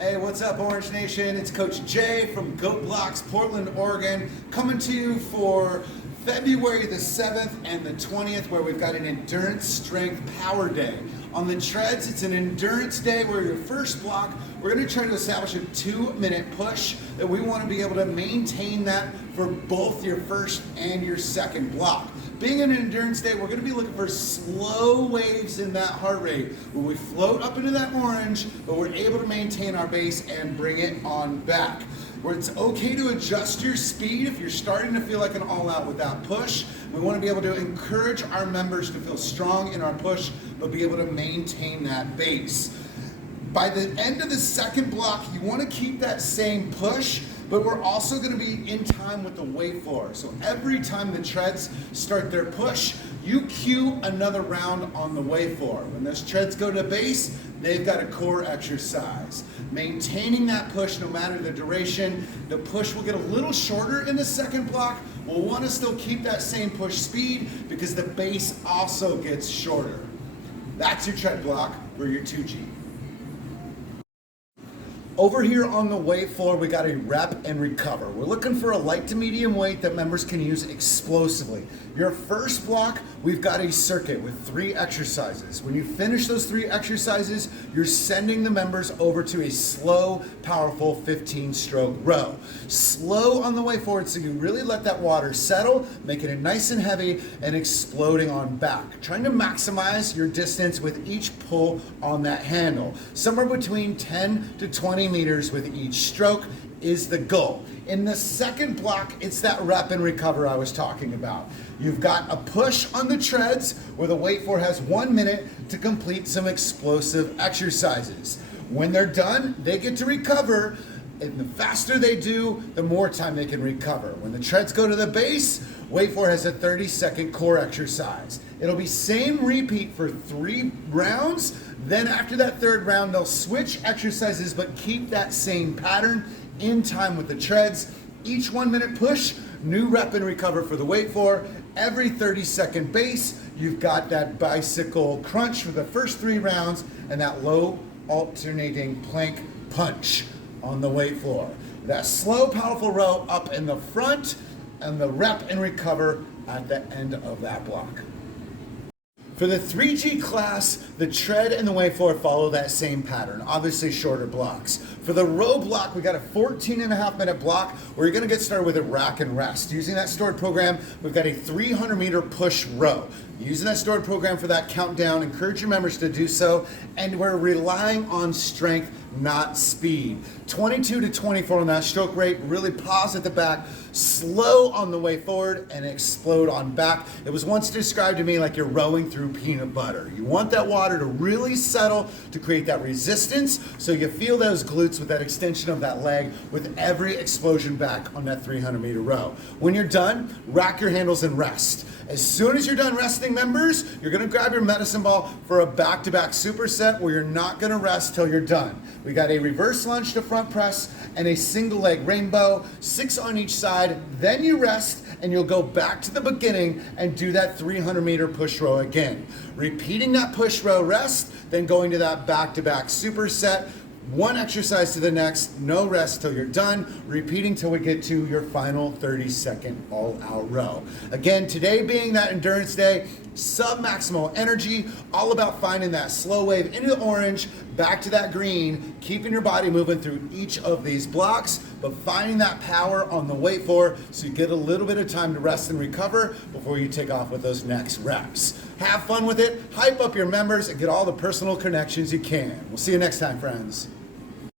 Hey, what's up, Orange Nation? It's Coach Jay from Goat Blocks, Portland, Oregon, coming to you for February the 7th and the 20th, where we've got an endurance strength power day. On the treads, it's an endurance day where your first block, we're going to try to establish a 2-minute push that we want to be able to maintain that for both your first and your second block. Being an endurance day, we're going to be looking for slow waves in that heart rate when we float up into that orange, but we're able to maintain our base and bring it on back. Where it's okay to adjust your speed if you're starting to feel like an all-out with that push. We want to be able to encourage our members to feel strong in our push, but be able to maintain that base. By the end of the second block, you want to keep that same push, but we're also going to be in time with the weight floor. So every time the treads start their push, you cue another round on the weight floor. When those treads go to base, they've got a core exercise. Maintaining that push no matter the duration. The push will get a little shorter in the second block. We'll want to still keep that same push speed because the base also gets shorter. That's your tread block for your 2G. Over here on the weight floor, we got a rep and recover. We're looking for a light to medium weight that members can use explosively. Your first block, we've got a circuit with 3 exercises. When you finish those 3 exercises, you're sending the members over to a slow, powerful 15-stroke row. Slow on the way forward so you really let that water settle, making it nice and heavy and exploding on back. Trying to maximize your distance with each pull on that handle. Somewhere between 10 to 20 meters with each stroke is the goal. In the second block, it's that rep and recover I was talking about. You've got a push on the treads where the weight floor has 1 minute to complete some explosive exercises. When they're done, they get to recover, and the faster they do, the more time they can recover. When the treads go to the base, weight floor has a 30-second core exercise. It'll be same repeat for 3 rounds. Then after that third round, they'll switch exercises but keep that same pattern in time with the treads. Each 1-minute push, new rep and recover for the weight floor. Every 30-second base, you've got that bicycle crunch for the first 3 rounds and that low alternating plank punch on the weight floor. That slow, powerful row up in the front and the rep and recover at the end of that block. For the 3G class, the tread and the weight floor follow that same pattern, obviously shorter blocks. For the row block, we got a 14.5-minute block where you're gonna get started with a rack and rest. Using that stored program, we've got a 300-meter push row. Using that stored program for that countdown, encourage your members to do so, and we're relying on strength, not speed. 22 to 24 on that stroke rate, really pause at the back, slow on the way forward, and explode on back. It was once described to me like you're rowing through peanut butter. You want that water to really settle to create that resistance so you feel those glutes with that extension of that leg with every explosion back on that 300-meter row. When you're done, rack your handles and rest. As soon as you're done resting, members, you're gonna grab your medicine ball for a back-to-back superset where you're not gonna rest till you're done. We got a reverse lunge to front press and a single leg rainbow, 6 on each side, then you rest and you'll go back to the beginning and do that 300-meter push row again. Repeating that push row rest, then going to that back-to-back superset. 1 exercise to the next, no rest till you're done, repeating till we get to your final 30-second all-out row. Again, today being that endurance day, sub-maximal energy, all about finding that slow wave into the orange, back to that green, keeping your body moving through each of these blocks, but finding that power on the weight floor so you get a little bit of time to rest and recover before you take off with those next reps. Have fun with it, hype up your members, and get all the personal connections you can. We'll see you next time, friends.